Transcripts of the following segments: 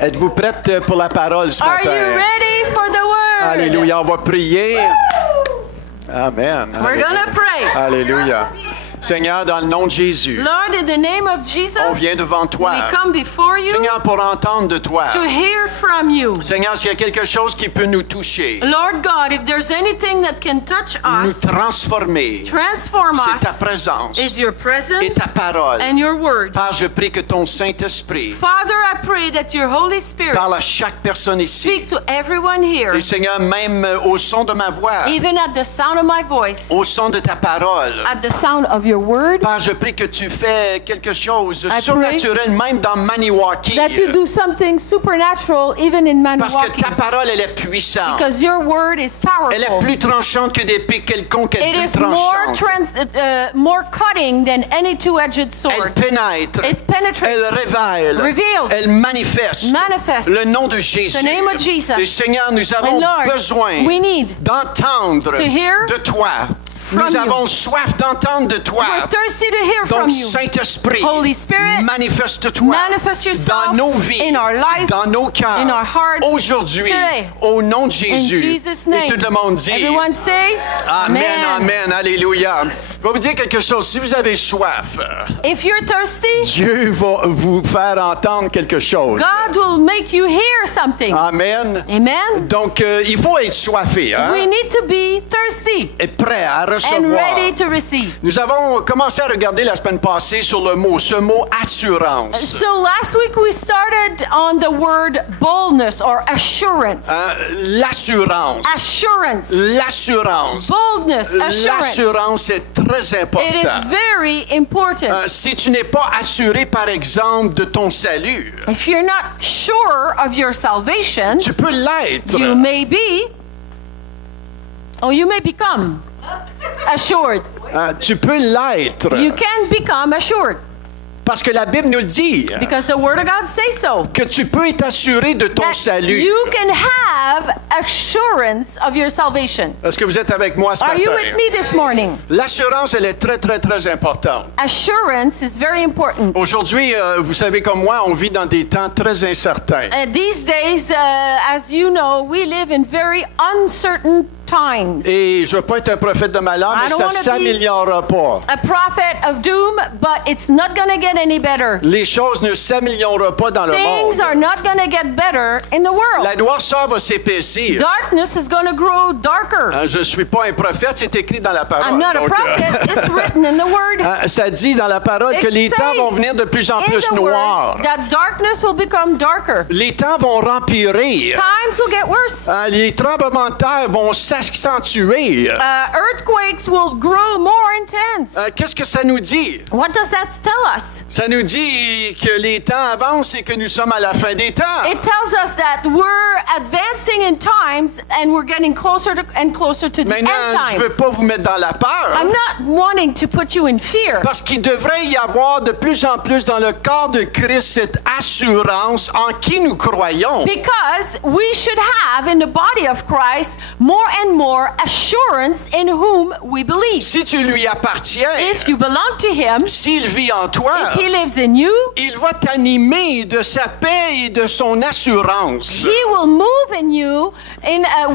Êtes-vous prête pour la parole ce Are matin? you ready for the word? Alléluia, on va prier. Amen. We're going to pray. Alléluia. Seigneur, dans le nom de Jésus, Lord, in the name of Jesus, on vient devant toi. we come before you Seigneur, pour entendre de toi. to hear from you. Seigneur, s'il y a quelque chose qui peut nous toucher, Lord God, if there's anything that can touch nous us, transformer, transform c'est ta us, présence is your et presence ta parole. and your word. Père, je prie que ton Saint-Esprit Father, I pray that your Holy Spirit parle à chaque personne ici. speak to everyone here, Et Seigneur, même au son de ma voix, even at the sound of my voice, au son de ta parole, at the sound of your word, Père, je prie que tu fais quelque chose I surnaturel, même dans Maniwaki. that you do something supernatural even in Parce que Maniwaki, ta parole, elle est puissante. because your word is Elle est powerful. plus tranchante que d'épée quelconque, elle It est is plus tranchante. more cutting than any two-edged Elle sword. pénètre, It penetrates, elle révèle, reveals, elle manifeste manifests le nom de Jésus. the name of Jesus. Et Seigneur, nous avons And Lord, besoin we need d'entendre to hear de toi. from Nous you. avons soif d'entendre de toi. We're thirsty to hear Donc, from you. Saint-Esprit, Holy Spirit, manifeste-toi manifest yourself dans nos vies, in our life, dans nos cœurs, in our hearts, aujourd'hui, today. au nom de In Jésus. Jesus' name. Et tout le monde dit Everyone say, Amen, Amen, Alléluia. Je vais vous dire quelque chose. Si vous avez soif, If you're thirsty, Dieu va vous faire entendre quelque chose. God will make you hear something. Amen. Amen. Donc, il faut être soifé, hein? We need to be thirsty Et prêt à and recevoir. ready to receive. Nous avons commencé à regarder la semaine passée sur ce mot assurance. So last week we started on the word boldness or assurance. L'assurance. Assurance. L'assurance. Boldness, assurance. L'assurance est très It is important. very important. Si tu n'es pas assuré, par exemple, de ton salut, If you're not sure of your salvation, tu peux l'être. you may be, or you may become assured. Tu peux l'être. You can become assured Parce que la Bible nous le dit. because the Word of God says so. Que tu peux être assuré de ton That salut. you can have assurance of your salvation. Est-ce que vous êtes avec moi ce Are you matin? with me this morning? L'assurance, elle est très, très, très importante. Assurance is very important. Aujourd'hui, vous savez comme moi, on vit dans des temps très incertains. These days, as you know, we live in very uncertain times. Et je ne veux pas être un prophète de malheur, I mais don't ça ne wanna be- s'améliorera pas. A prophet of doom, but it's not going to get any better. Les choses ne s'amélioreront pas dans le Things monde. are not going to get better in the world. La noirceur va s'épaissir. Darkness is going to grow darker. Je ne suis pas un prophète, c'est écrit dans la parole. I'm not a Donc, prophet. It's written in the Word. ça dit dans la parole que It les temps says vont venir de plus en in plus the noirs. Word that darkness will become darker. Les temps vont empirer. Times will get worse. Les tremblements de terre vont s'accentuer. Earthquakes will grow more intense. Qu'est-ce que ça nous dit? What does that tell us? Ça nous dit que les temps avancent et que nous sommes à la fin des temps. It tells us that we're advancing in times and we're getting closer and closer to the end Maintenant, je ne veux times. pas vous mettre dans la peur. I'm not wanting to put you in fear. Parce qu'il devrait y avoir de plus en plus dans le corps de Christ cette assurance en qui nous croyons. Because we should have in the body of Christ more and more assurance in whom we believe. Si tu lui appartiens, If you belong to Him, s'il vit en toi, if He lives in you, il va t'animer de sa paix et de son assurance. He will move in you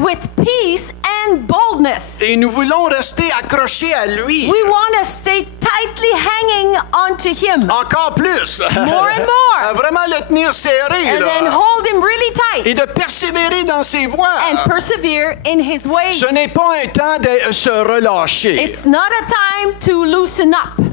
with peace and boldness. Et nous voulons rester accrochés à lui. We want to stay tightly hanging onto Him Encore plus. more and more. Vraiment le tenir serré. And then Là. hold Him really Et tight de persévérer dans ses voies. and persevere in His ways. Ce n'est pas un temps de se relâcher. It's not a time to loosen up.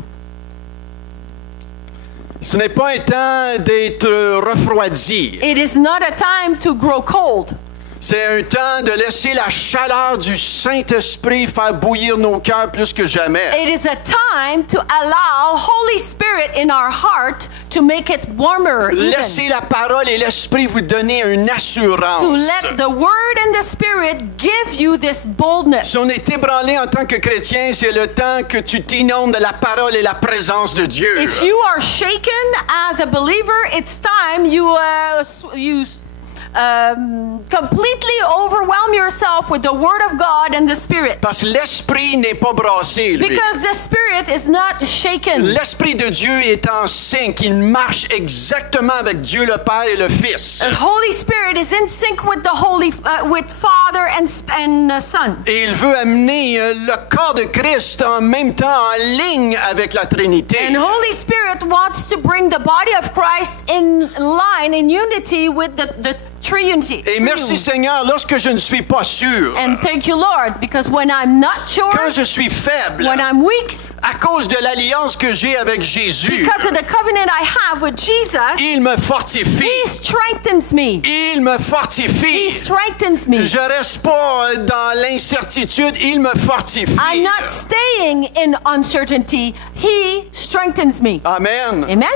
Ce n'est pas un temps d'être refroidi. It is not a time to grow cold. C'est un temps de laisser la chaleur du Saint-Esprit faire bouillir nos cœurs plus que jamais. It is a time to allow Holy Spirit in our heart to make it warmer even. Laissez la parole et l'Esprit vous donner une To assurance. let the Word and the Spirit give you this boldness. Si on est ébranlé en tant que chrétien, c'est le temps que tu t'inondes de la parole et la présence de Dieu. If you are shaken as a believer, it's time you completely overwhelm yourself with the Word of God and the Spirit. Parce que l'esprit n'est pas brassé, lui. Because the Spirit is not shaken. L'Esprit de Dieu est en sync. Il marche exactement avec Dieu le Père et le Fils. The Holy Spirit is in sync with the with Father and Son. Et il veut amener le corps de Christ en même temps en ligne avec la Trinité. And Holy Spirit wants to bring the body of Christ in line, in unity with the Trinity. Et merci Seigneur, lorsque je ne suis pas sûr, And thank you, Lord, because when I'm not sure, quand je suis faible, when I'm weak, à cause de l'alliance que j'ai avec Jésus, because of the covenant I have with Jesus, il me fortifie. He strengthens me. Il me He fortifie. strengthens me. Je reste pas dans l'incertitude, il me fortifie. I'm not staying in uncertainty. He strengthens me. Amen. Amen?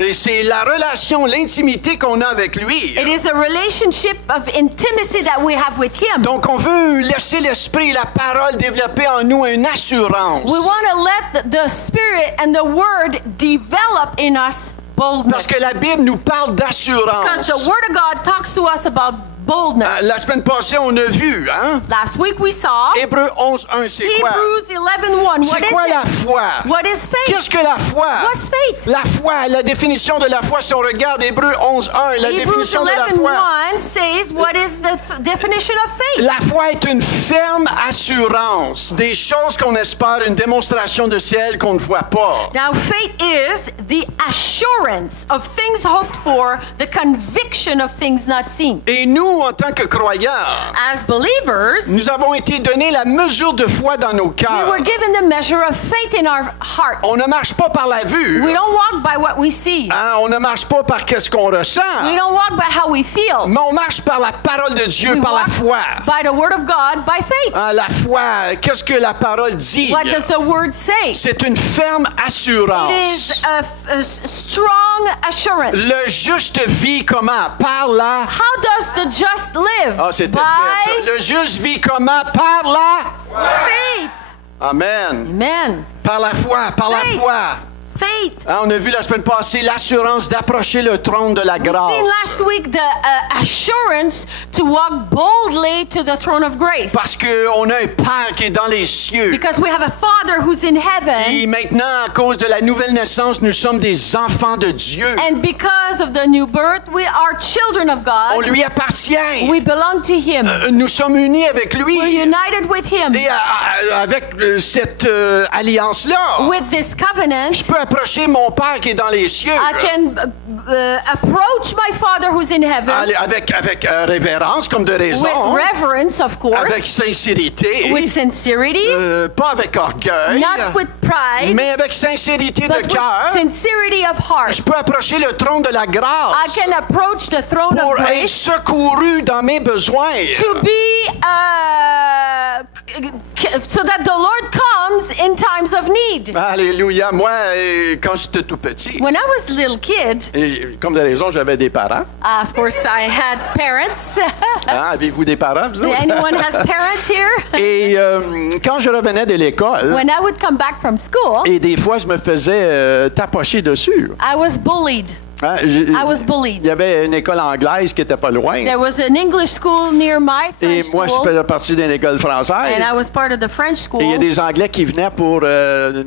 Et c'est la relation, l'intimité qu'on a avec lui. It is a relationship of intimacy that we have with Him. Donc on veut laisser l'esprit et la parole développer en nous une assurance. We want to let the Spirit and the Word develop in us boldness. Parce que la Bible nous parle Because d'assurance. the Word of God talks to us about boldness. La semaine passée, on a vu, hein? Last week we saw Hébreux 11:1, c'est quoi? Hebrews 11:1. C'est quoi la foi? What is faith? Qu'est-ce que la foi? What's faith? La foi, la définition de la foi, si on regarde Hébreux 11:1, la Hebrews définition de la foi. 11:1 says what is the definition of faith? La foi est une ferme assurance des choses qu'on espère, une démonstration de celles qu'on ne voit pas. Now faith is the assurance of things hoped for, the conviction of things not seen. Et nous, en tant que croyants, As believers, nous avons été donnés la mesure de foi dans nos we cœurs. were given the measure of faith in our heart. On ne marche pas par la vue. We don't walk by what we see. Hein, on ne marche pas par qu'est-ce qu'on ressent. We don't walk by how we feel. Mais on marche par la parole de Dieu, We par la walk foi. by the word of God, by faith. Hein, la foi, qu'est-ce que la parole dit? What does the word say? C'est une ferme assurance. It is a strong assurance. Le juste vit comment? Par la... How does the just live? Ah, c'était fait, ça. By Le juste vit comment? Par la... faith. Amen. Amen. Par la foi, par la Faith. foi. Faith. Hein, on a vu la semaine passée l'assurance d'approcher le trône de la grâce. Seen last week the assurance to walk boldly to the throne of grace. Parce qu'on a un Père qui est dans les cieux. Because we have a Father who's in heaven. Et maintenant, à cause de la nouvelle naissance, nous sommes des enfants de Dieu. And because of the new birth, we are children of On God. lui appartient. We belong to Him. Nous sommes unis avec lui. We're united with Him. Et avec cette alliance-là, With this covenant, je peux approcher mon Père qui est dans les cieux. I can approach my Father who's in heaven Avec révérence, comme de raison. with reverence, of course, Avec sincérité. with sincerity, Pas avec orgueil. not with pride, Mais avec sincérité de but with cœur. sincerity of heart. Je peux approcher le trône de la I grâce can approach the throne of pour être grace secouru dans mes besoins. to be so that the Lord comes in times of need. Alléluia. Moi, quand j'étais tout petit, When I was a little kid, et comme de raison, j'avais des parents. of course I had parents. Hein, avez-vous des parents, vous autres? Anyone has parents here? Et quand je revenais de l'école, When I would come back from school, et des fois, je me faisais tapocher dessus. I was bullied. Hein, I was bullied. Il y avait une école anglaise qui était pas loin. There was an English school near my Et French moi, je school, faisais partie d'une école française. and I was part of the French Et il y a school. des Anglais qui venaient pour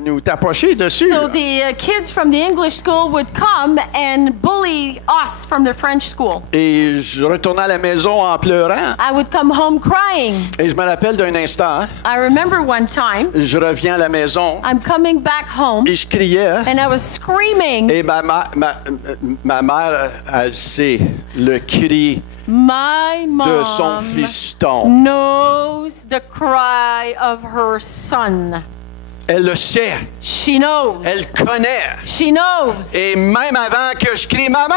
nous tapocher dessus. So the kids from the English school would come and bully us from the French school. Et je retournais à la maison en pleurant. I would come home crying. Et je me rappelle d'un instant, I remember one time, je reviens à la maison I'm coming back home, et je criais. and I was screaming. Et ma mère, elle sait le cri My de son mom fiston. knows the cry of her son. Elle le sait. She knows. Elle connaît. She knows. Et même avant que je crie « Maman »,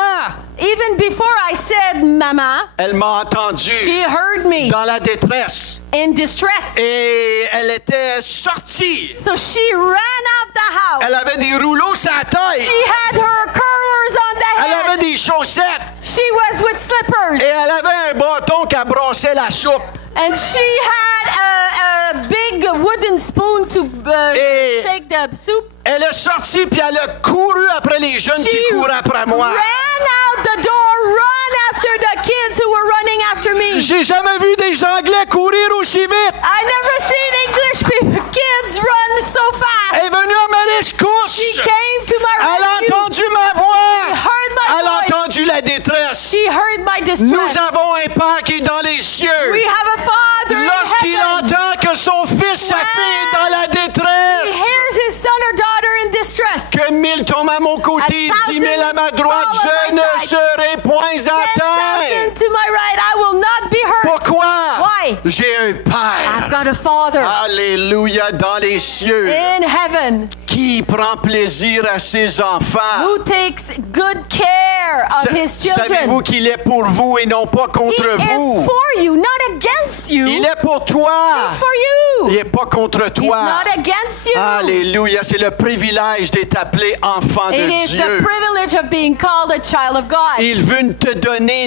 Even before I said mama, elle m'a entendu she heard me dans la détresse. in distress. Et elle était sortie. So she ran out the house. Elle avait des rouleaux sur la tête. She had her curlers on the Elle head. avait des chaussettes. She was with slippers. Et elle avait un bâton qui brassait la soupe. And she had a big wooden spoon to Et- shake the soup. Elle est sortie puis elle a couru après les jeunes qui She couraient après moi. ran out the door, run after the kids who were J'ai jamais vu des Anglais courir aussi vite. I never seen English kids run so fast. Elle est venue à ma rescousse. She came to my Elle a rescue. entendu ma voix. She heard my Elle a voice. entendu la détresse. She heard my distress. Nous avons un Père qui est dans les cieux. We have a Father in Lorsqu'il heaven. entend que son fils, sa fille est dans la He détresse, hears his son or daughter in distress. que 1000 tombent à mon côté, 10 000 à ma droite, fall je on my ne side. serai point 10,000 atteint. to my right, I will not be hurt. Pourquoi? Why? J'ai un I've Père. got a Father Alléluia, dans les cieux, in heaven qui prend plaisir à ses enfants. who takes good care of his Savez-vous children. qu'il est pour vous et non pas He contre is vous? for you, not against you. Il est pour toi. He's for you. Il n'est pas contre He's toi. not against you. Alléluia, c'est le privilège d'être appelé enfant It de is the Dieu. privilege of being called a child of God. Il veut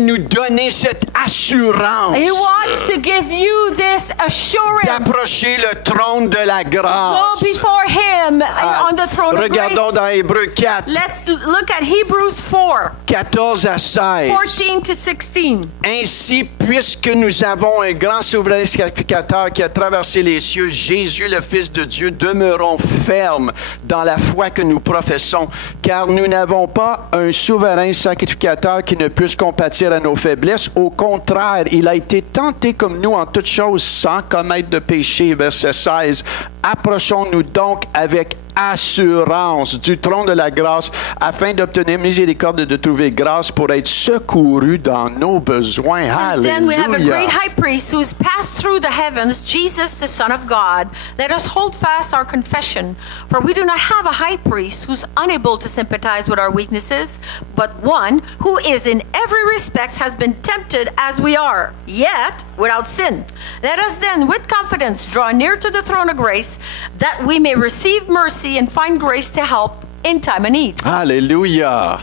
nous donner cette assurance He wants to give you this assurance. d'approcher le trône de la Go grâce. before him on the throne of Regardons grace. dans Hébreux 4, Let's look at Hebrews 4, 14 à 16. 14 to 16. Ainsi, puisque nous avons un grand souverain sacrificateur qui a traversé les cieux, Jésus, le Fils de Dieu, demeurons fermes dans la foi que nous professons, car nous n'avons pas un souverain sacrificateur qui ne puisse compatir à nos faiblesses. Au contraire, il a été tenté comme nous en toutes choses sans commettre de péché. Verset 16. Approchons-nous donc avec assurance du trône de la grâce afin d'obtenir miséricorde et de trouver grâce pour être secouru dans nos besoins. Since then we have a great Alléluia. high priest who has passed through the heavens, Jesus, the Son of God. Let us hold fast our confession, for we do not have a high priest who's unable to sympathize with our weaknesses, but one who is in every respect has been tempted as we are, yet without sin. Let us then with confidence draw near to the throne of grace, that we may receive mercy and find grace to help in time of need. Alléluia.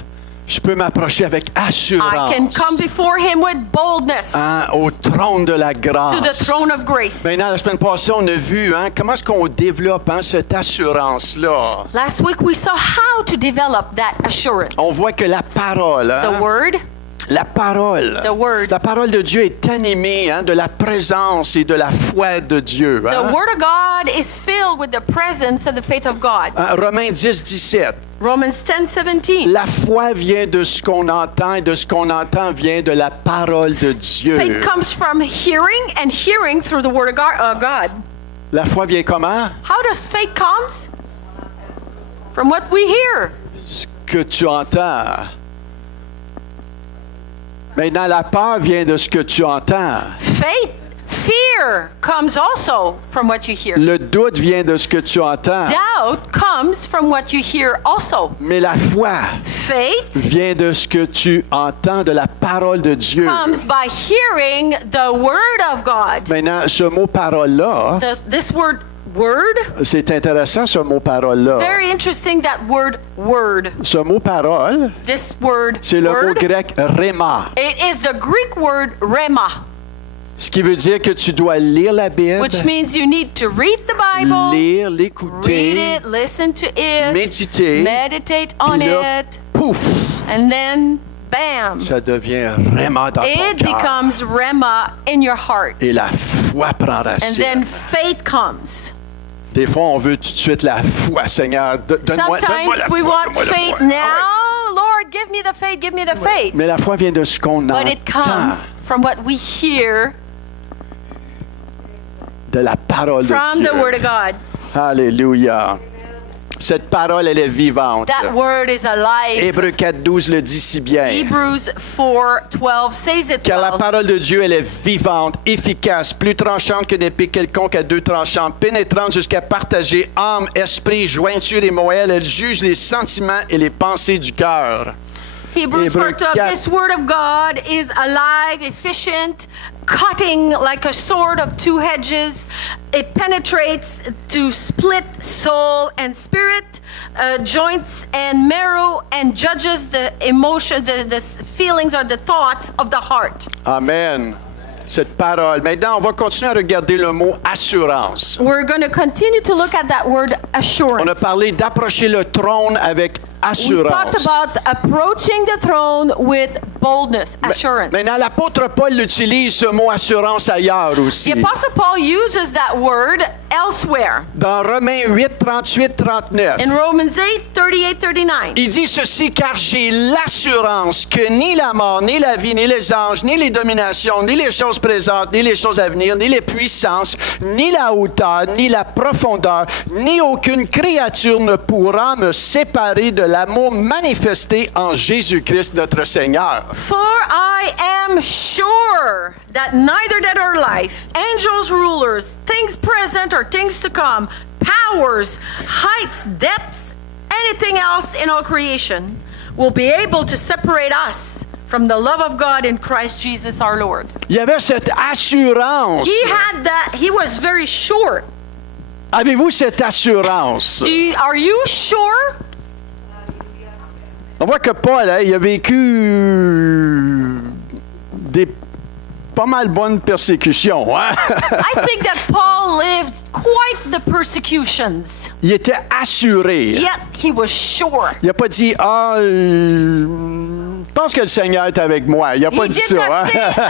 Je peux m'approcher avec assurance I can come before him with boldness hein, au trône de la to the grâce. throne of grace. Maintenant, la semaine passée, on a vu hein, comment est-ce qu'on développe hein, cette assurance-là. Last week we saw how to develop that assurance. On voit que la parole, hein, The word, la parole, The word. la parole de Dieu est animée hein, de la présence et de la foi de Dieu. the Hein? word of God is filled with the presence and the faith of God. Hein, Romains 10, 17. Romans 10:17. La foi vient de ce qu'on entend et de ce qu'on entend vient de la parole de Dieu. Faith comes from hearing and hearing through the word of God. La foi vient comment? How does faith comes? From what we hear. Ce que tu entends. Maintenant, la peur vient de ce que tu entends. Fear comes also from what you hear. Le doute vient de ce que tu entends. Doubt comes from what you hear also. Mais la foi Faith vient de ce que tu entends de la parole de Dieu. comes by hearing the word of God. Maintenant, ce mot parole-là, This word c'est intéressant, ce mot parole-là. very interesting, that word. Ce mot parole, This word, c'est le mot word, grec rhéma, it is the Greek word rhema, ce qui veut dire que tu dois lire la Bible, which means you need to read the Bible, lire, read l'écouter, it, listen to it, méditer, meditate on puis là, it, pouf, and then bam, ça devient rhéma dans ton it cœur. becomes rhema in your heart. Et la foi prend And racine. then faith comes. Des fois, on veut tout de suite la foi, Seigneur. Donne-moi la Sometimes foi. we want donne-moi la faith foi. Ah now. Lord, give me the faith, give me the ouais. faith. Mais la foi vient de ce qu'on But it entend, comes from what we hear de la parole from de the Dieu. word of God. Alléluia. Cette parole, elle est vivante. That word is alive. Hébreux 4.12 le dit si bien. Hebrews 4:12 says it Car la well. parole de Dieu, elle est vivante, efficace, plus tranchante qu'une épée quelconque à deux tranchants, pénétrante jusqu'à partager âme, esprit, jointure et moelle. Elle juge les sentiments et les pensées du cœur. Hebrews Hébreux 4:12. 4. This word of God is alive, efficient, cutting like a sword of two edges. It penetrates to split soul and spirit, joints and marrow, and judges the emotion, the feelings or the thoughts of the heart. Amen. Cette parole. Maintenant, on va continuer à regarder le mot assurance. We're going to continue to look at that word On a assurance. parlé d'approcher le trône avec We talked assurance. about approaching the throne with boldness, assurance. Maintenant, l'apôtre Paul utilise ce mot assurance ailleurs aussi. The Apostle Paul uses that word elsewhere. Dans Romains 8, 38, 39. In Romans 8, 38, 39. Il dit ceci, car j'ai l'assurance que ni la mort, ni la vie, ni les anges, ni les dominations, ni les choses présentes, ni les choses à venir, ni les puissances, ni la hauteur, ni la profondeur, ni aucune créature ne pourra me séparer de l'amour manifesté en Jésus-Christ notre Seigneur. For I am sure that neither death or life, angels, rulers, things present or things to come, powers, heights, depths, anything else in all creation will be able to separate us from the love of God in Christ Jesus our Lord. Il y avait cette assurance. He had that. He was very sure. Avez-vous cette assurance? Are you sure? On voit que Paul, il a vécu des pas mal bonnes persécutions. Hein? I think that Paul lived quite the persecutions. Il était assuré. Yet he was sure. Il n'a pas dit, je pense que le Seigneur est avec moi. Il n'a pas He dit did ça. not Hein? say,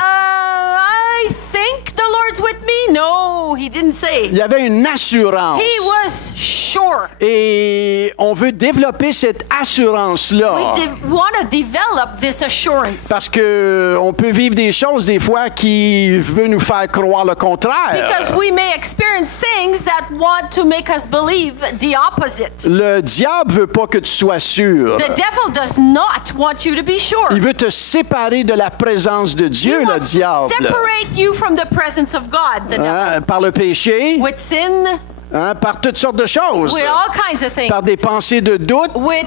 I think the Lord's with me. No, he didn't say. Il y avait une assurance. He was sure. Et on veut développer cette assurance-là. We want to develop this assurance. Parce que on peut vivre des choses des fois qui veulent nous faire croire le contraire. Because we may experience things that want to make us believe the opposite. Le diable veut pas que tu sois sûr. The devil does not want you to be sure. Il veut te séparer de la présence de Dieu, He le wants to diable. separate you from the presence of God, the devil. Hein, par le péché, With sin, hein, par toutes sortes de choses. with all kinds of things. Par des pensées de doute. With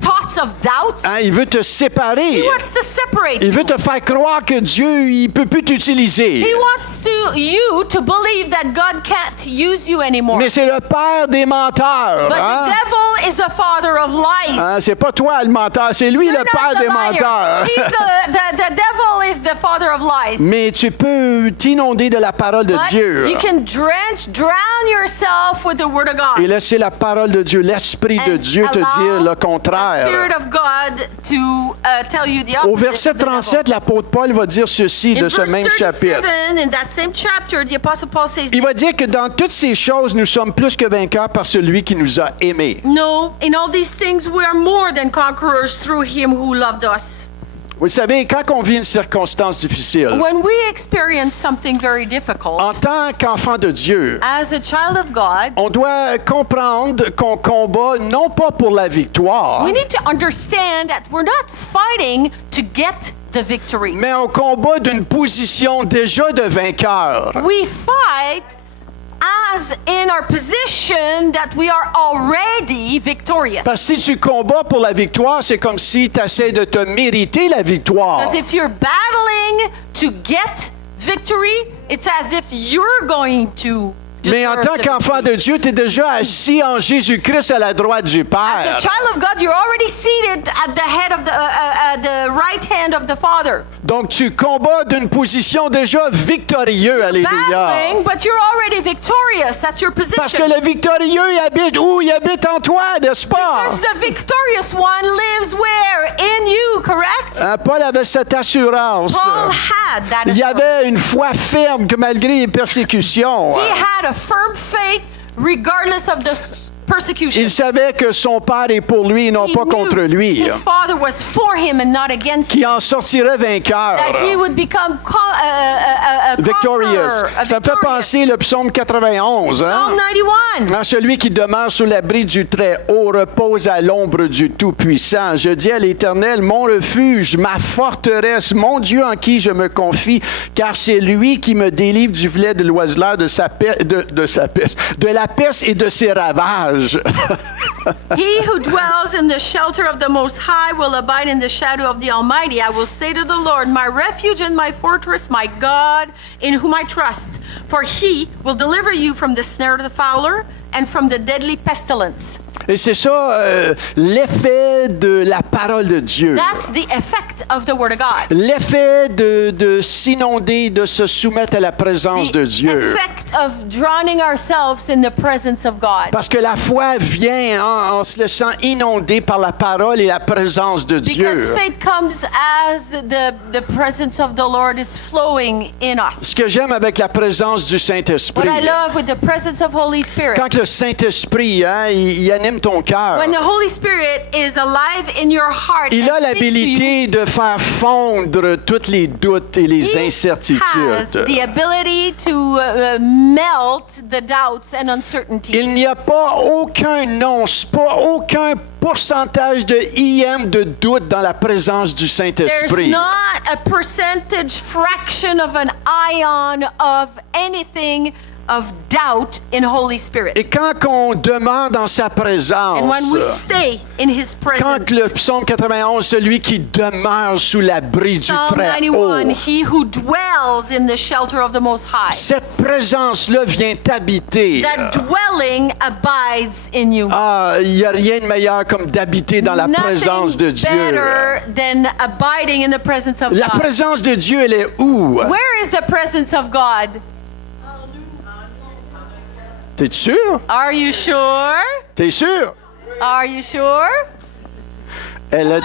thoughts of doubt. Hein, il veut te séparer. He wants to separate Il you. veut te faire croire que Dieu, il peut plus t'utiliser. He wants you to believe that God can't use you anymore. Mais c'est le père des menteurs. But Hein? the devil is the father of lies. Hein, c'est pas toi le menteur, c'est lui You're le not père the des liar. menteurs. He's the devil is the father of lies. Mais tu peux t'inonder de la parole de But Dieu you can drown yourself with the word of God. et laisser la parole de Dieu, l'Esprit de And Dieu te allow dire le the contraire. Spirit of God to tell you the opposite. Au verset of the devil. 37, l'apôtre Paul va dire ceci de In ce verse même chapitre. 37, in that same chapter, the Apostle Paul says, Il va dire que dans toutes ces choses, nous sommes plus que vainqueurs par celui qui nous a aimés. no, in all these things we are more than conquerors through him who loved us. Vous savez, quand on vit une circonstance difficile, When we experience something very difficult, en tant qu'enfant de Dieu, as a child of God, on doit comprendre qu'on combat non pas pour la victoire, we need to understand that we're not fighting to get the victory. mais on combat d'une position déjà de vainqueur. We fight as in our position that we are already victorious. Parce que si tu combats pour la victoire, c'est comme si tu essaies de te mériter la victoire. Because if you're battling to get victory, it's as if you're going to Mais en tant qu'enfant de Dieu, tu es déjà assis en Jésus-Christ à la droite du As Père. a child of God, you're already seated at the head of the right hand of the Father. Donc tu combats d'une position déjà victorieuse. Alléluia. Battling, but you're already victorious. That's your position. Parce que le victorieux, il habite où? Il habite en toi, n'est-ce pas? Because the victorious one lives where? In you, correct? Hein, Paul avait cette assurance. Paul had that Il y assurance. avait une foi ferme que malgré les persécutions, He had a firm faith regardless of the persecution. il savait que son Père est pour lui et non He pas knew contre lui. his Father was for him and not against him. Qui en sortirait vainqueur. That he would become Victorious. conqueror, Ça me fait penser le psaume 91. Hein? Psalm 91. Hein, celui qui demeure sous l'abri du Très-Haut repose à l'ombre du Tout-Puissant. Je dis à l'Éternel, mon refuge, ma forteresse, mon Dieu en qui je me confie, car c'est lui qui me délivre du filet de l'oiseleur, de la peste et de ses ravages. He who dwells in the shelter of the Most High will abide in the shadow of the Almighty. I will say to the Lord, my refuge and my fortress, my God, in whom I trust. For he will deliver you from the snare of the fowler and from the deadly pestilence. Et c'est ça l'effet de la parole de Dieu. That's the effect of the Word of God. L'effet de s'inonder, de se soumettre à la présence de The Dieu. effect of drowning ourselves in the presence of God. Parce que la foi vient en se laissant inonder par la parole et la présence de Because Dieu. faith comes as the presence of the Lord is flowing in us. Ce que j'aime avec la présence du Saint-Esprit, What I love with the presence of Holy Spirit. quand le Saint-Esprit, il anime ton cœur, When the Holy Spirit is alive in your heart, il a and speaks to you, l'habilité de faire fondre tous les doutes et les He has incertitudes. the ability to melt the doubts and uncertainties. Il n'y a pas aucun nonce, pas aucun pourcentage de IM de doute dans la présence du There's Saint-Esprit. not a percentage fraction of an ion of anything of doubt in Holy Spirit. Et quand on demeure dans sa présence, And when we stay in His quand presence, le psaume 91, celui qui demeure sous l'abri du Psalm Très-Haut, 91, he who dwells in the shelter of the Most High, cette présence-là vient t'habiter. that dwelling abides in you. Ah, il n'y a rien de meilleur comme d'habiter dans la présence de Nothing Dieu. better than abiding in the presence of La God. présence de Dieu, elle est où? Where is the presence of God? T'es sûr? Are you sure? T'es sûr? Are you sure? Elle est...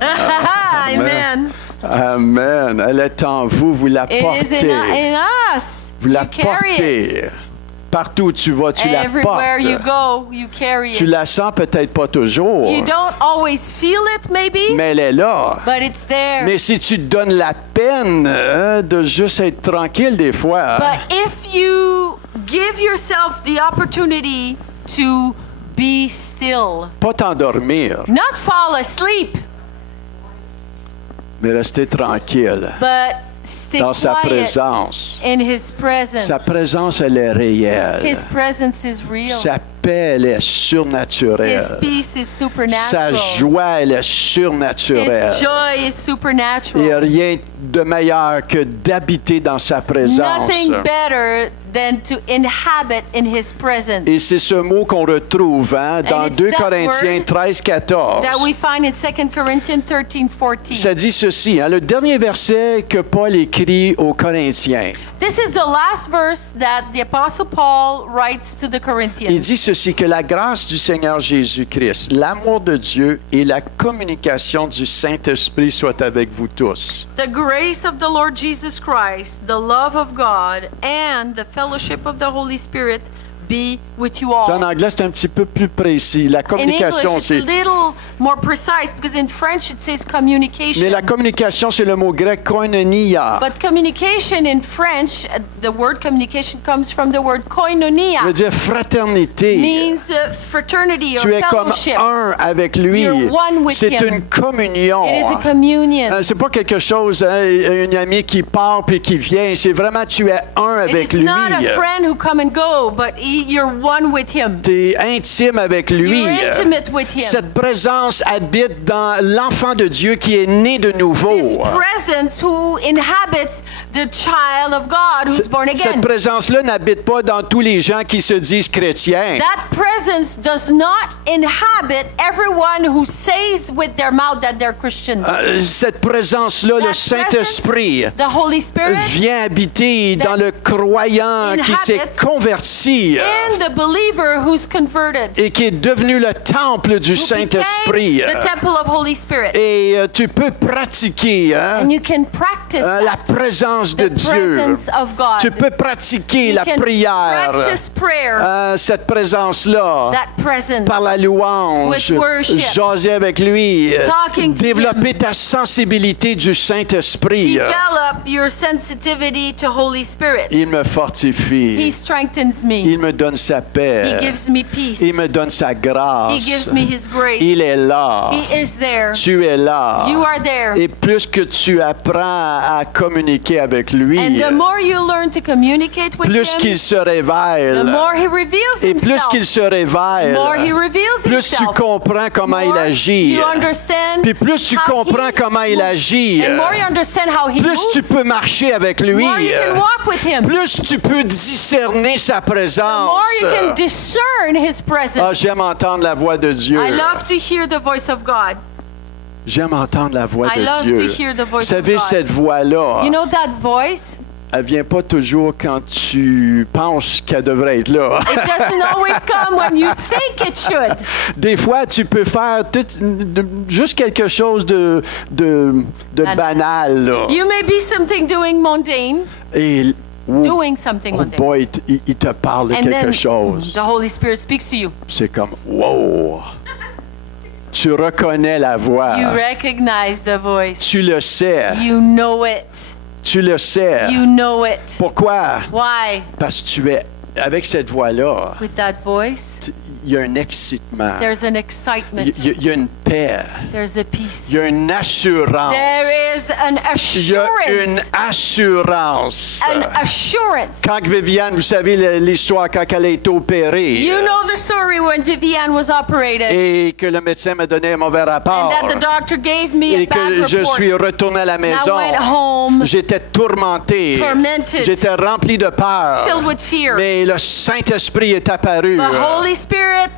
Amen. Amen. Elle est en vous, vous la It is portez. in us. Vous la You carry it. portez. Partout où tu vas, tu la Everywhere you portes. go, you carry Tu it. la sens peut-être pas toujours, You don't always feel it, maybe, mais elle est là. but it's there. Mais si tu te donnes la peine de juste être tranquille des fois, But if you give yourself the opportunity to be still, pas t'endormir, not fall asleep, mais rester tranquille but stay dans sa quiet présence. in His presence. Sa présence, elle est réelle. His presence is real. Sa paix, elle est His surnaturelle. peace is Sa supernatural. joie, elle est surnaturelle. His joy is Il n'y a supernatural. rien de meilleur que d'habiter dans sa présence. Nothing better than to inhabit in His presence. Et c'est ce mot qu'on retrouve dans it's 2 that Corinthiens word 13, 14. That we find in 2 Corinthians 13:14. Ça dit ceci, le dernier verset que Paul écrit aux Corinthiens. This is the last verse that the Apostle Paul writes to the Il Corinthians. dit ceci, que la grâce du Seigneur Jésus-Christ, l'amour de Dieu et la communication du Saint-Esprit soient avec vous tous. The grace of the Lord Jesus Christ, the love of God, and the fellowship of the Holy Spirit be with you Ça, en all. anglais, c'est un petit peu plus précis. La In English, communication, it's a c'est... little more precise because in French it says communication. Mais la communication, c'est le mot grec koinonia. But communication in French, the word communication comes from the word koinonia. Ça veut dire fraternité. Means fraternity or Tu es comme fellowship. un avec lui. You're one with C'est him. une communion. It is a communion. C'est pas quelque chose, une amie qui part puis qui vient. C'est vraiment tu es un It avec is lui. not a friend who come and go, but you're one with him. Tu es intime avec lui. You're intimate with him. Cette présence habite dans l'enfant de Dieu qui est né de nouveau. His presence who inhabits the child of God who's born Cette again. présence-là n'habite pas dans tous les gens qui se disent chrétiens. That presence does not inhabit everyone who says with their mouth that they're Christians. Cette présence-là, le That Saint-Esprit, presence, the Holy Spirit, vient habiter dans le croyant qui s'est inhabits converti in the believer who's converted. et qui est devenu le temple du Who Saint-Esprit. became the temple of Holy Spirit. Et tu peux pratiquer And you can practice la that, présence de the Dieu. presence of God. Tu peux pratiquer You la can prière, practice prayer, cette présence-là, that presence. par la louange, With worship. jaser avec lui, Talking to développer ta sensibilité du Saint-Esprit. Develop your sensitivity to Holy Spirit. Il me He fortifie. strengthens me. Il me donne sa He paix. gives me peace. Il me donne sa grâce. He gives me His grace. Il est là. He is there. Tu es là. You are there. Et plus que tu apprends à communiquer avec lui, And the more you learn to communicate with plus Him, qu'il se the révèle, more He reveals et plus qu'il Himself. se révèle, The more He reveals plus tu Himself. comprends comment il More agit. you understand Puis plus tu how comprends he comment il moves. agit, And more you understand how He plus tu moves, peux marcher avec lui. more you can walk with Him. Plus tu peux discerner sa The more présence. you can discern His presence. Ah, j'aime entendre la voix de Dieu. I love to hear the voice of God. J'aime entendre la voix I de love Dieu. to hear the voice Vous savez, of God. cette voix-là, You know that voice? elle vient pas toujours quand tu penses qu'elle devrait être là. It doesn't always come when you think it should. Des fois, tu peux faire juste quelque chose de banal. Là. You may be something doing mundane, Et doing something mundane. boy, il te parle de And quelque then chose. the Holy Spirit speaks to you. C'est comme, wow! Tu reconnais la voix. You recognize the voice. Tu le sais. You know it. Tu le sais. You know it. Pourquoi? Why? Parce que tu es, avec cette voix-là, With that voice, il y a un excitement. there's an excitement. Il y a une paix. There's a peace. Il y a une assurance. There is an Il y a une assurance. assurance. An assurance. Quand Viviane, vous savez l'histoire quand elle a été opérée You know the story when Viviane was operated et que le médecin m'a donné un mauvais rapport and that the doctor gave me a et bad que je report. suis retourné à la And I maison. went home J'étais tourmenté. Tormented. J'étais rempli de peur. filled with fear. Mais le Saint-Esprit est apparu. The Holy Spirit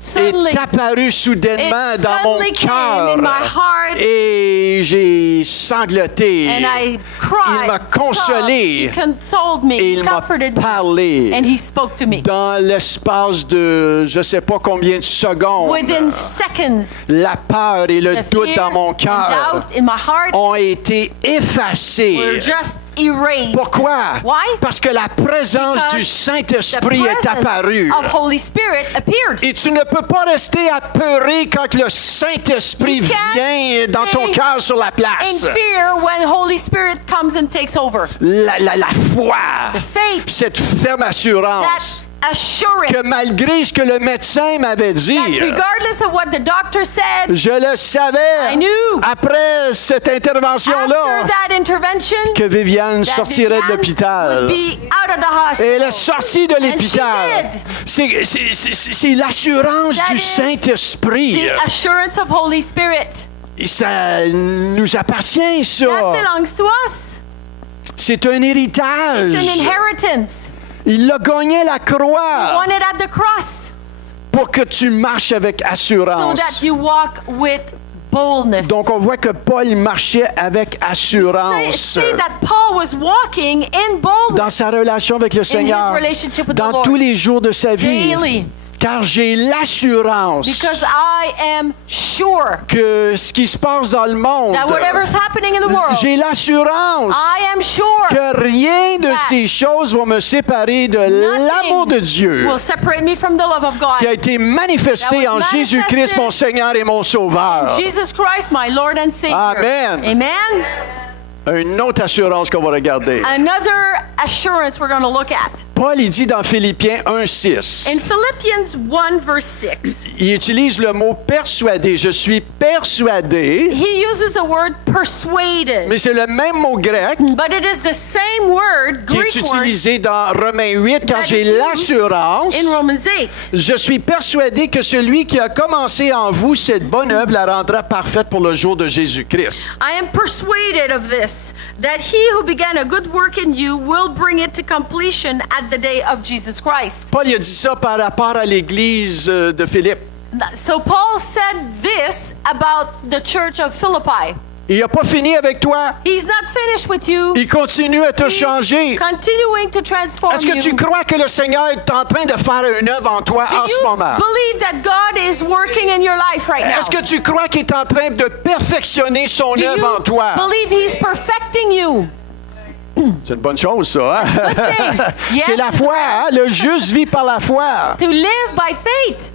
suddenly Est apparu soudainement it dans mon suddenly came cœur in my heart. et j'ai sangloté. And I cried. Il m'a consolé. He consoled me. Et He il m'a comforted me. parlé. And he spoke to me. Dans l'espace de je ne sais pas combien de secondes, Within seconds, la peur et le the doute fear dans mon and cœur doubt in my heart ont été effacés. were just erased. Pourquoi? Why? Parce que la présence Because du the Saint-Esprit est presence apparue. of Holy Spirit appeared. Et tu ne peux pas rester apeuré quand le Saint-Esprit You can't vient dans ton stay cœur sur la In place. fear when Holy Spirit comes and takes over. La foi, The faith, cette ferme assurance that assurance, que malgré ce que le médecin m'avait dit, that regardless of what the doctor said, je le savais I knew. après cette intervention-là after that intervention, que Viviane that sortirait de Viviane l'hôpital. would be out of the hospital. Et elle est sortie de l'hôpital. And she C'est l'assurance That du is Saint-Esprit. The assurance of Holy Spirit. Et ça nous appartient, ça. That belongs to us. C'est un héritage. It's an inheritance. Il a gagné la croix Won it at the cross pour que tu marches avec so assurance. that you walk with boldness. Donc, on voit que Paul marchait avec assurance See that Paul was walking in boldness dans sa relation avec le Seigneur, relationship with the dans Lord. tous les jours de sa vie. daily Car j'ai l'assurance because I am sure que ce qui se passe dans le monde, that whatever's happening in the world, j'ai l'assurance I am sure que rien de that ces choses vont me séparer de l'amour de Dieu will separate me from the love of God. qui a été manifesté That en was Jésus-Christ, manifested mon Seigneur et mon Sauveur. Jesus Christ, my Lord and Savior. Amen. Amen. Une autre assurance qu'on va regarder. Another assurance we're going to look at. Paul, il dit dans Philippiens 1:6, In Philippians 1 verse 6, il utilise le mot persuadé. Je suis persuadé, he uses the word persuaded. mais c'est le même mot grec But it is the same word, qui est Greek word, utilisé dans Romains 8 quand that j'ai is used l'assurance. in Romans 8. Je suis persuadé que celui qui a commencé en vous cette bonne œuvre la rendra parfaite pour le jour de Jésus-Christ. I am persuaded of this, that he who began a good work in you will bring it to completion at the day of Jesus Christ. Paul il a dit ça par rapport à l'église de Philippe. So Paul said this about the church of Philippi. Il n'a pas fini avec toi. He's not finished with you. Il continue à te He's changer. continuing to transform Est-ce que you. tu crois que le Seigneur est en train de faire une œuvre en toi en Do ce you moment? believe that God is working in your life right now? Est-ce que tu crois qu'il est en train de perfectionner son Do œuvre en you toi? believe He's perfecting you? C'est une bonne chose, ça. Hein? thing. Yes, C'est la foi. Hein? Le juste vit par la foi. To live by faith.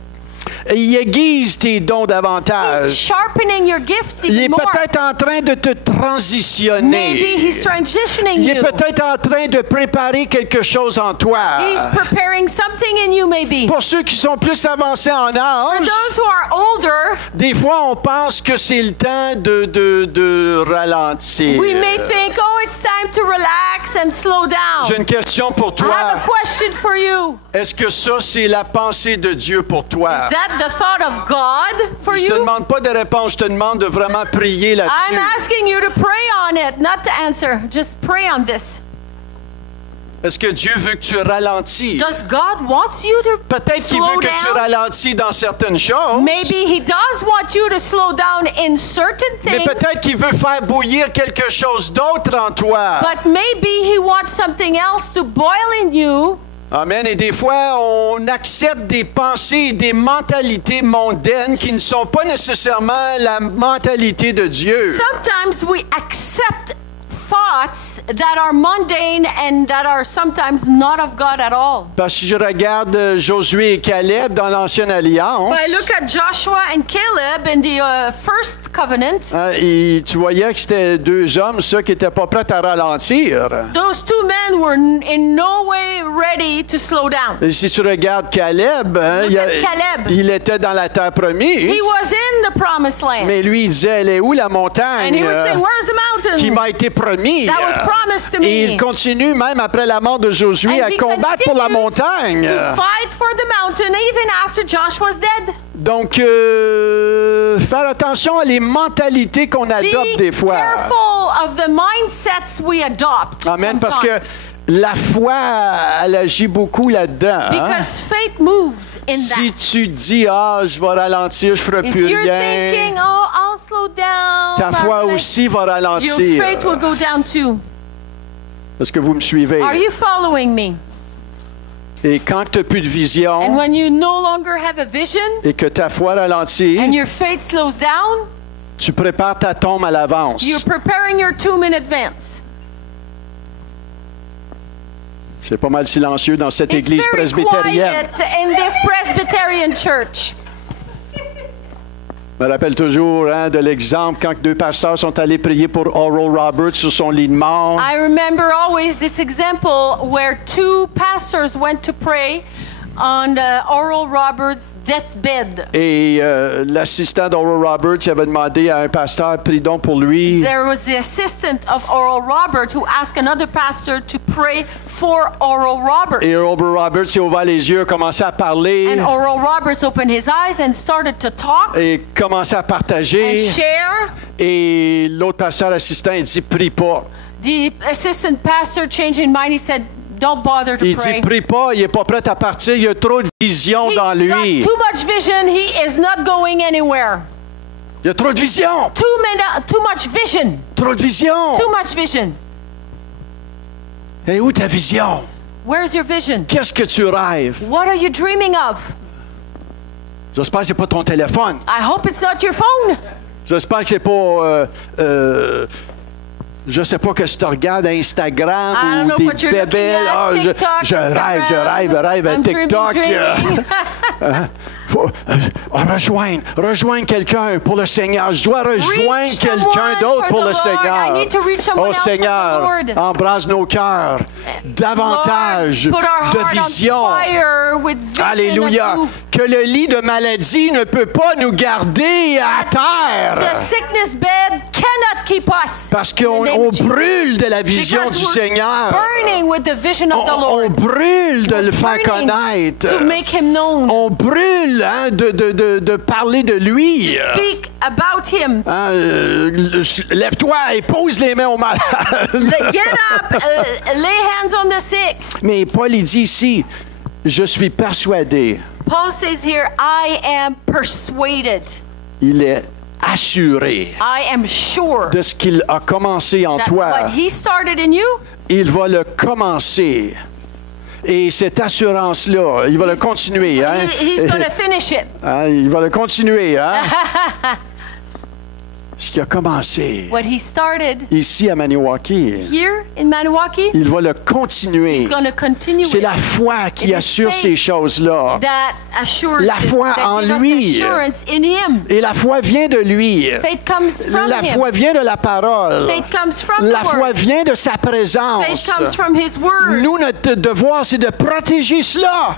Et il aiguise tes dons davantage. He's sharpening your gifts Il est even more. peut-être en train de te Maybe transitionner. He's transitioning Il est you. peut-être en train de préparer quelque chose en toi. He's preparing something in you maybe. Pour ceux qui sont plus avancés en For âge, those who are older, des fois on pense que c'est le temps de ralentir. we may think, oh, it's time to relax and slow down. J'ai une question pour I have toi. a question for you. Est-ce que ça, c'est la pensée de Dieu pour toi? Is that the thought of God for Je te you? demande pas de réponse, je te demande de vraiment prier I'm là-dessus. asking you to pray on it, not to answer. Just pray on this. Est-ce que Dieu veut que tu ralentis? Does God want you to Peut-être qu'il veut slow que tu down? ralentis dans certaines choses. Maybe he does want you to slow down in certain Mais things, peut-être qu'il veut faire bouillir quelque chose d'autre en toi. but maybe he wants something else to boil in you. Amen. Et des fois, on accepte des pensées et des mentalités mondaines qui ne sont pas nécessairement la mentalité de Dieu. Sometimes we accept thoughts that are mundane and that are sometimes not of God at all. Parce que si je regarde Josué et Caleb dans l'Ancienne Alliance, When I look at Joshua and Caleb in the first covenant, hein, et tu voyais que c'était deux hommes, ça, qui n'étaient pas prêts à ralentir. those two men were in no way ready to slow down. Et si tu regardes Caleb, hein, Look at Caleb. il était dans la terre promise, He was in the promised land. mais lui, il disait, elle est où la And montagne he was saying, where's the mountain? qui m'a été promis? That was promised to Et me. il continue, même après la mort de Josué, And à he combattre pour la continues montagne. to fight for the mountain even after Joshua's dead. Donc, faire attention à les mentalités qu'on adopte Be des fois. careful of the mindsets we adopt. Amen, parce que sometimes. la foi, elle agit beaucoup là-dedans. hein. Because faith moves in Si that. tu dis, je vais ralentir, je ne ferai If plus you're rien, thinking, oh, I'll slow down, ta foi aussi va your ralentir. faith will go down too. Est-ce que vous me suivez? Are you following me? Et quand tu n'as plus de And vision when you no longer have a vision et que ta foi ralentit, and your faith slows down, tu prépares ta tombe à l'avance. you're preparing your tomb in advance. C'est pas mal silencieux dans cette It's église very presbytérienne. quiet in this Presbyterian church. Je me rappelle toujours de l'exemple quand deux pasteurs sont allés prier pour Oral Roberts sur son lit de mort. I remember always this example where two pastors went to pray on Oral Roberts' deathbed. Et l'assistant d'Oral Roberts il avait demandé à un pasteur, prie donc pour lui. There was the assistant of Oral Roberts who asked another pastor to pray for Oral Roberts. Et Oral Roberts s'est ouvert les yeux, a commencé à parler And Oral Roberts opened his eyes and started to talk et commençait à and partager. share. Et l'autre pasteur assistant, il dit, prie pas. The assistant pastor changed his mind. He said, don't bother to Il pray. dit, prie pas, il est pas prêt à partir, il y a trop de vision He's dans got lui. too much vision. He is not going anywhere. Il y a trop de vision, Too much vision. trop de vision. Too much vision. Et où ta vision? Where's your vision? Qu'est-ce que tu rêves? What are you dreaming of? J'espère que c'est pas ton téléphone. I hope it's not your phone. J'espère que c'est pas... je sais pas que si tu regardes Instagram I don't ou know what des you're looking bébelles. at, TikTok, je rêve à I'm TikTok. dreaming. Faut rejoindre quelqu'un pour le Seigneur. Je dois rejoindre Reach quelqu'un someone d'autre for pour the le Lord. Seigneur. I need to reach someone Oh else for the Seigneur, Lord. embrase nos cœurs davantage Lord, put our de heart vision. on fire with vision Alléluia. of you. Que le lit de maladie ne peut pas nous garder à The terre. sickness bed cannot keep us. Parce In the qu'on name of Jesus. brûle de la vision Because du we're Seigneur. burning with the vision of the On Lord. brûle de le faire Burning connaître. to make him known. On brûle de parler de lui. Speak about him. Hein, lève-toi et pose les mains au malade. Get up, lay hands on the sick. Mais Paul, il dit ici, je suis persuadé. Paul says here, I am persuaded. Il est assuré I am sure de ce qu'il a commencé en that toi. what he started in you, Il va le commencer. Et cette assurance-là, il va le continuer. Hein? he's going to finish it. Hein, il va le continuer. Hein? Ce qui a commencé What he started ici à Maniwaki, here in Maniwaki, il va le continuer. he's going to continue C'est it. la foi qui It is assure faith ces choses-là. That assures La this, foi that en give us lui. assurance in him. Et la foi vient de lui. Faith comes from La him. foi vient de la parole. Faith comes from La the foi word. vient de sa présence. Faith comes from his word. Nous, notre devoir, c'est de protéger cela.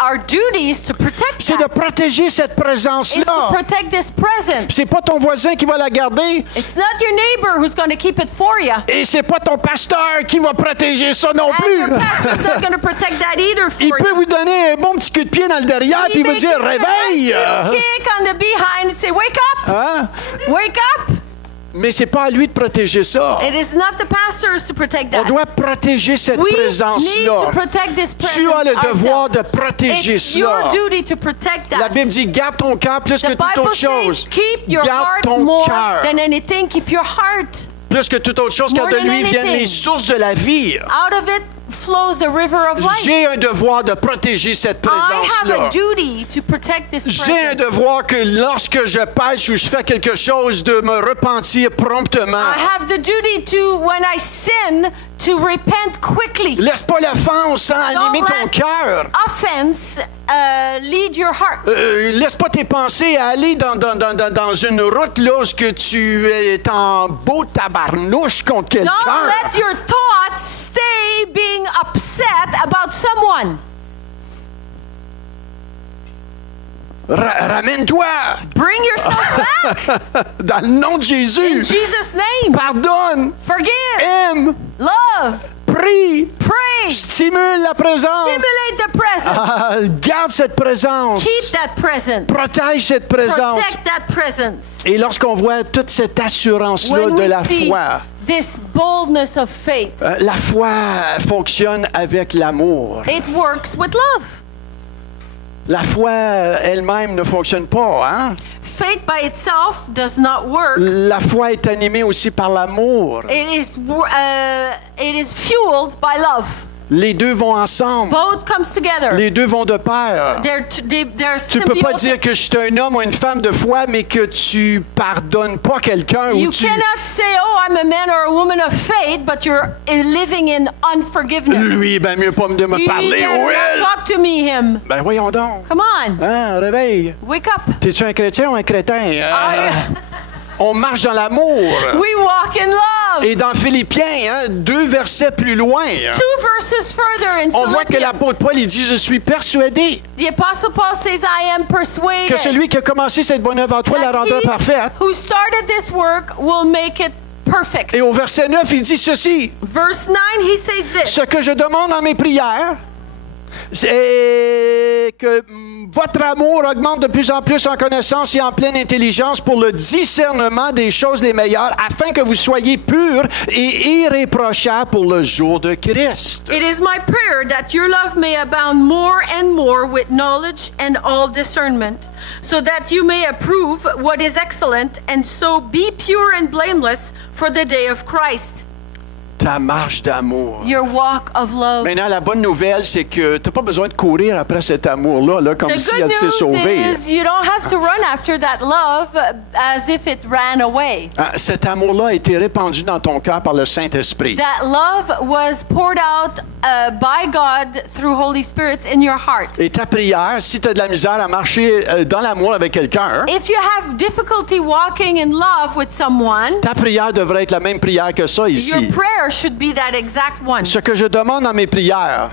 Our duty is to protect C'est de that. protéger cette Is to présence-là. protect this present. C'est pas ton voisin qui va la garder. It's not your neighbor who's going to keep it for you. Et c'est pas ton pasteur qui va protéger ça non And plus. your pastor's not going to protect that either for Il you. peut vous donner un bon petit coup de pied dans le derrière puis il va may dire give you a réveille. nice little kick on the behind and say, wake up, Hein? wake up. Mais c'est pas à lui de protéger ça. It is not the pastors to protect On that. doit protéger cette We need présence-là. to protect this presence Tu as le devoir ourselves. de protéger It's your cela. duty to protect La that. Bible dit, garde ton cœur plus que The toute Bible autre chose. says, keep your Garde heart ton more cœur. than anything. Keep your heart. Plus que toute autre chose, car More de than lui viennent anything. les sources de la vie. Out of it flows a river of life. J'ai un devoir de protéger cette I have présence-là. a duty to protect this J'ai un presence. devoir que lorsque je pêche ou je fais quelque chose, de me repentir promptement. I have the duty to, when I sin, to repent quickly. Laisse pas l'offense animer Don't ton let cœur. offense lead your heart. Laisse pas tes pensées aller dans une route là où ce que tu es en beau tabarnouche contre Don't quelqu'un. let your thoughts stay being upset about someone. Ramène-toi Bring yourself back dans le nom de in Jésus. Jesus' name. Pardonne, Forgive, aime, love, prie, pray, stimule la présence. stimulate the presence. Garde cette présence. Keep that presence. Protège cette présence. Protect that presence. Et lorsqu'on voit toute cette assurance-là When de we la see foi, this boldness of faith, la foi fonctionne avec l'amour. it works with love. La foi elle-même ne fonctionne pas, hein? Faith by itself does not work. La foi est animée aussi par l'amour. It is fueled by love. Les deux vont ensemble. Both comes together. Les deux vont de pair. They're Tu peux pas symbiotic. dire que je suis un homme ou une femme de foi, mais que tu pardonnes pas quelqu'un You ou tu... cannot say, "Oh, I'm a man or a woman of faith," but you're living in unforgiveness. Lui, ben mieux pas de me You parler, cannot ou elle. talk to me, him. Ben voyons donc. Come on, Hein, réveille. wake up. T'es-tu un chrétien ou un crétin? On marche dans l'amour. We walk in love. Et dans Philippiens, hein, 2 versets plus loin, 2 verses further in on voit que Philippians, l'apôtre Paul, il dit, je suis persuadé the Apostle Paul says, "I am persuaded que celui qui a commencé cette bonne œuvre en toi la that rendra he parfaite. who started this work will make it perfect." Et au verset 9, il dit ceci, Verse 9, he says this. ce que je demande dans mes prières, c'est que votre amour augmente de plus en plus en connaissance et en pleine intelligence pour le discernement des choses les meilleures, afin que vous soyez purs et irréprochables pour le jour de Christ. It is my prayer that your love may abound more and more with knowledge and all discernment, so that you may approve what is excellent, and so be pure and blameless for the day of Christ. Ta marche d'amour. Your walk of love. Maintenant, la bonne nouvelle, c'est que tu n'as pas besoin de courir après cet amour-là, là, comme The si good elle s'est news sauvée. is you don't have to run after that love as if it ran away. Ah, cet amour-là a été répandu dans ton cœur par le Saint-Esprit. That love was poured out by God through Holy Spirits in your heart. Et ta prière, si tu as de la misère à marcher dans l'amour avec quelqu'un, If you have difficulty walking in love with someone, ta prière devrait être la même prière que ça ici. your prayer should be that exact one. Ce que je demande dans mes prières,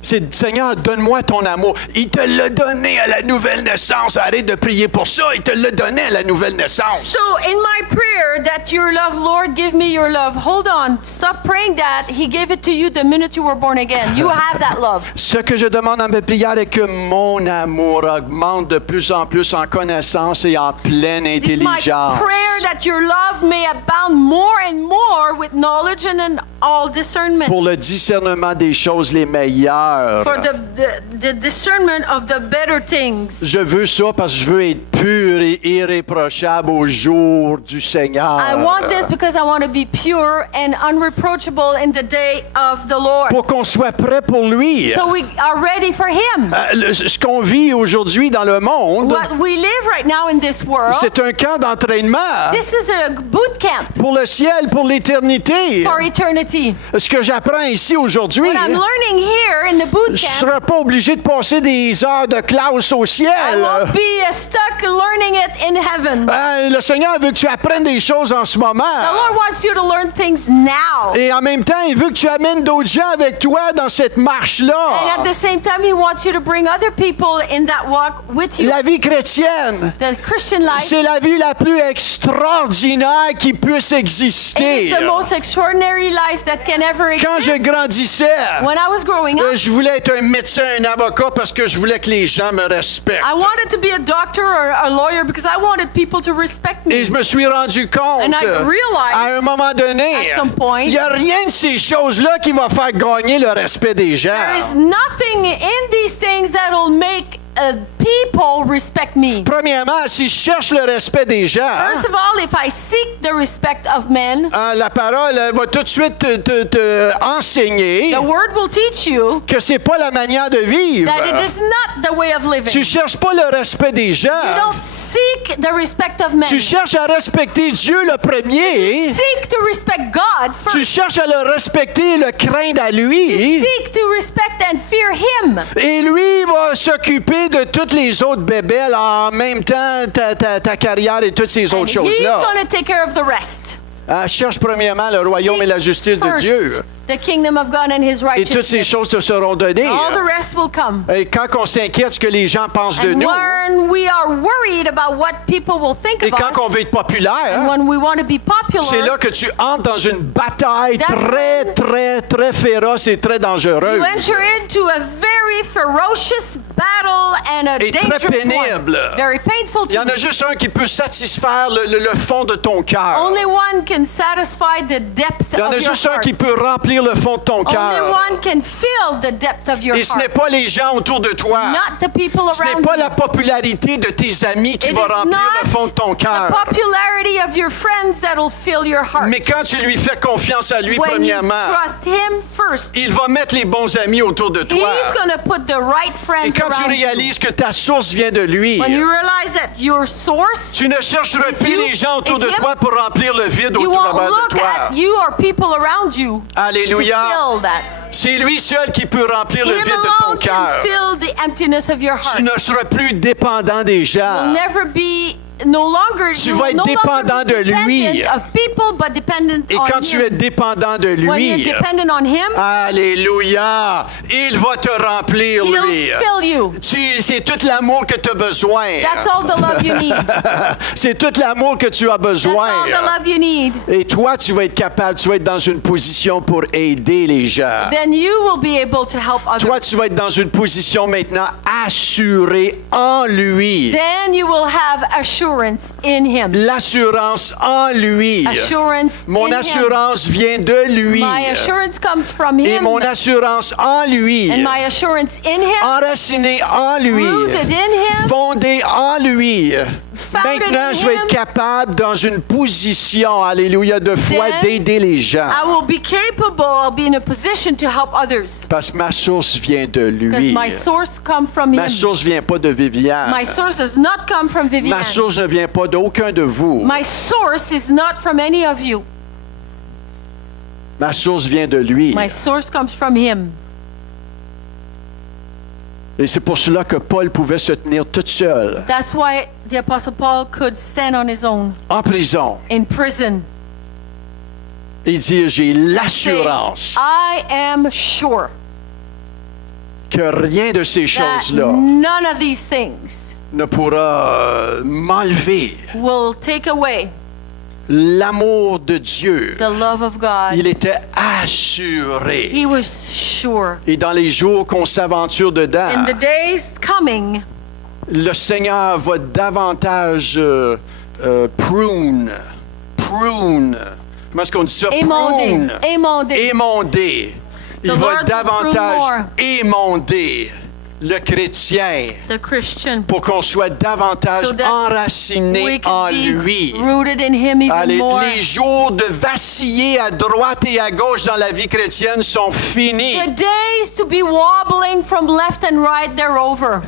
c'est Seigneur, donne-moi ton amour. Il te l'a donné à la nouvelle naissance. Arrête de prier pour ça. Il te l'a donné à la nouvelle naissance. So in my prayer that your love, Lord, give me your love. Hold on. Stop praying that. He gave it to you the minute you were born again. You have that love. Ce que je demande dans mes prières est que mon amour augmente de plus en plus en connaissance et en pleine It's my intelligence. prayer that your love may abound more and more with knowledge and in all discernment. Pour le discernement des choses les meilleures. For the discernment of the better things. Je veux ça parce que je veux être pur et irréprochable au jour du Seigneur. I want this because I want to be pure and unreproachable in the day of the Lord. Pour qu'on soit prêt pour lui. So we are ready for Him. Ce qu'on vit aujourd'hui dans le monde, What we live right now in this world, c'est un camp d'entraînement this is a boot camp pour le ciel, pour l'éternité. for eternity. Ce que j'apprends ici aujourd'hui, What I'm learning here in the boot je ne camp, serai pas obligé de passer des heures de classe au I ciel. won't be stuck learning it in heaven. Le Seigneur veut que tu apprennes des choses en ce moment. The Lord wants you to learn things now. Et en même temps, il veut que tu amènes d'autres gens avec toi dans cette And marche-là. at the same time, He wants you to bring other people in that walk with you. La vie chrétienne, The Christian life c'est la vie la plus extraordinaire qui puisse is exister. the most extraordinary life that can ever Quand je exist. grandissais, When I was growing up, je voulais être un médecin, un avocat parce que je voulais que les gens me respectent. I wanted to be a doctor or a lawyer because I wanted people to respect me. Et je me suis rendu compte, And I realized à un moment donné, at some point, il n'y a rien de ces choses-là qui va faire gagner le respect des gens. there is nothing in these things that will make people respect me. Premièrement, si je cherche le respect des gens, First of all, if I seek the respect of men, la parole elle va tout de suite te enseigner the word will teach you que c'est pas la manière de vivre. that it is not the way of living. Tu cherches pas le respect des You gens. don't seek the respect of men. Tu cherches à respecter Dieu le premier. Seek to respect God Tu first. cherches à le respecter, le craindre à lui. Seek to respect and fear Him. Et lui va s'occuper de toutes les autres bébelles en même temps, ta carrière et toutes ces And autres He's choses-là. going to take care of the rest. Cherche premièrement le royaume Seek et la justice de first Dieu. the kingdom of God and His Et toutes ces righteousness. choses te seront données. All the rest will come. Et quand on s'inquiète ce que les gens pensent de And nous, when we are worried about what people will think et of quand on us, veut être populaire, and when we want to be c'est là popular, que tu entres dans une bataille That's très, when- très, très féroce et très dangereuse. you enter into a very ferocious battle and a Et très dangerous pénible. one. Very painful Il y to en a me. juste un qui peut satisfaire le fond de ton cœur. Only one can satisfy the depth Il y en a of your juste un heart. qui peut remplir le fond de ton Only cœur. one can fill the depth of your Et ce n'est heart. pas les gens autour de toi. Not the people Ce n'est around pas you. la popularité de tes amis qui It va is remplir le fond de ton not cœur. the popularity of your friends that will fill your heart. Mais quand tu lui fais confiance à lui, When you premièrement, trust Him first, il va mettre les bons amis autour de toi. He's going to put the right Et friends quand tu around you. réalises que ta source vient de lui, When you realize that your source, tu ne chercheras Is plus you- les gens autour is de him? toi pour remplir le vide you au won't travers de look toi. at you or people around you to Alléluia. fill that. C'est lui seul qui peut remplir le Him vide de ton alone can cœur. fill the emptiness of your heart. Tu ne seras plus dépendant des gens. Never be no longer Tu you vas will être no longer dépendant be de lui. dependent of people but dependent Et on quand tu es Him. dépendant de When you're lui, dependent on Him, alléluia, il va te remplir, He'll lui. fill you. C'est tout l'amour que tu as besoin. That's all the love you need. C'est tout l'amour que tu as That's besoin. all the love you need. Et toi, tu vas être capable, tu vas être dans une position pour aider les gens. Then you will be able to help others. Toi, tu vas être dans une position maintenant assurée en lui. Then you will have assurance in Him. L'assurance en lui. Assurance Mon in Him. assurance vient de lui. My assurance comes from Et Him. mon assurance en lui. And my assurance in Him, Enracinée en lui. rooted in Him, Fondée en lui. Founded Maintenant, in je vais him. être capable dans une position, alléluia, de foi Then d'aider les gens. I will be capable, I'll be in a position to help others. Parce que ma source vient de Because lui. my source comes from Ma Him. source vient pas de Viviane. My source does not come from Vivian. Ma source ne vient pas d'aucun de vous. My source is not from any of you. Ma source vient de lui. My source comes from Him. Et c'est pour cela que Paul pouvait se tenir tout seul, That's why the Apostle Paul could stand on his own en prison, in prison. et dire, j'ai Say, l'assurance I am sure que rien de ces that choses-là none of these things ne pourra m'enlever will take away l'amour de Dieu. the love of God. Il était assuré. He was sure. Et dans les jours qu'on s'aventure dedans, In the days coming, le Seigneur va davantage prune. Comment est-ce qu'on dit ça? émondé, Prune. émondé. Émondé. Il The va Lord will davantage prune more. émonder le chrétien The Christian, pour qu'on soit davantage so that enraciné we en can be lui. rooted in Him even Allez, more. les jours de vaciller à droite et à gauche dans la vie chrétienne sont finis. The days to be wobbling from left and right, they're over.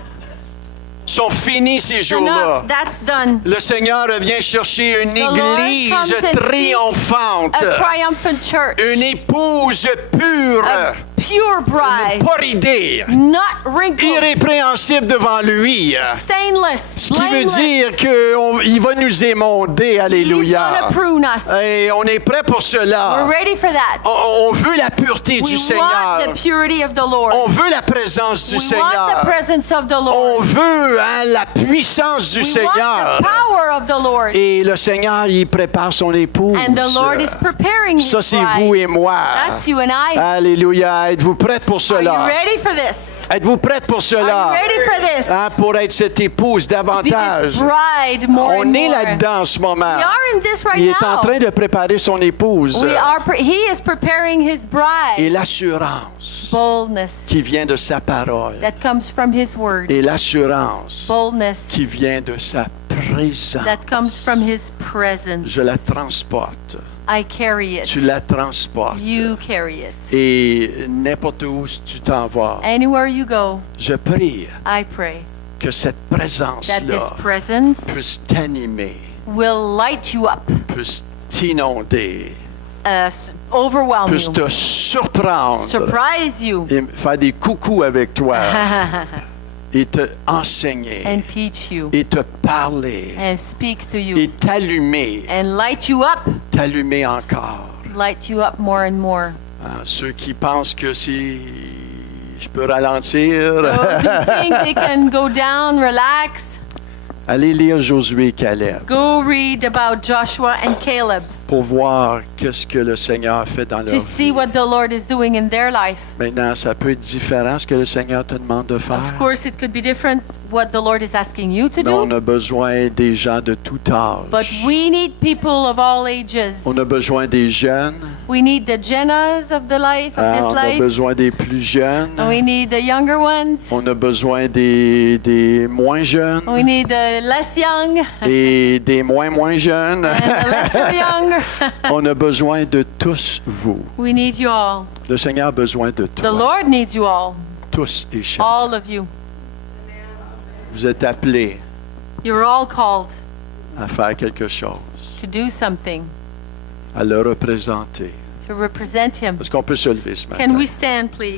Sont finis ces jours-là. Enough, that's done. Le Seigneur vient chercher une Lord église comes and triomphante, A triumphant church, une épouse pure, a pure bride, pas ridée, not wrinkled, irrépréhensible devant lui. stainless, Ce qui veut blameless. dire qu'il va nous émonder, He's alléluia. gonna prune us. Et on est prêt pour cela. We're ready for that. On veut la pureté du We Seigneur. want the purity of the Lord. On veut la présence du We want the Seigneur. presence of the On Lord. veut la puissance du We Seigneur. want the power of the Lord. Et le Seigneur, il prépare son épouse. And the Lord is preparing His Ça, c'est bride. vous et moi. That's you and I. Alléluia. Êtes-vous prête pour Are you cela? ready for this? Êtes-vous prête pour Are cela? you ready for this? Hein, pour être cette épouse Be this davantage. bride more On and est more. là-dedans en ce moment. We are in this right Il est en now. train de préparer son épouse. He is preparing his Et bride. l'assurance Boldness qui vient de sa parole. that comes from his word. Et l'assurance Boldness qui vient de sa présence. that comes from his presence. Je la transporte. I carry Tu it. la transportes. You carry it. Et n'importe où tu t'en vas, Anywhere you go, je prie I pray que cette that présence-là this presence puisse t'animer, will light you up, puisse t'inonder, overwhelm puisse you, te surprendre surprise you, et faire des coucous avec toi et te enseigner and teach you, et te parler and speak to et you, t'allumer, and light you up, t'allumer encore. light you up more and more. Hein, ceux qui pensent que si je peux ralentir, Those who think they can go down, relax, allez lire Josué et Caleb go read about Joshua and Caleb pour voir qu'est-ce que le Seigneur fait dans leur to see vie. what the Lord is doing in their life. Maintenant, ça peut être différent ce que le Seigneur te demande de faire. Of course, it could be different what the Lord is asking you to Mais on do, a besoin des gens de tout âge. but we need people of all ages. On a besoin des jeunes. We need the Jennas of the life, of Hein, this on a life. besoin des plus jeunes. We need the younger ones. On a besoin des moins jeunes We need the less young et des moins jeunes. and the lesser young. On a besoin de tous vous. We need you all. Le Seigneur a besoin de The toi. Lord needs you all. Tous et chacun. All of you. Vous êtes appelés You're all called à faire quelque chose, to do something, à le représenter. to represent Him. Est-ce qu'on peut se lever ce matin? Can we stand, please?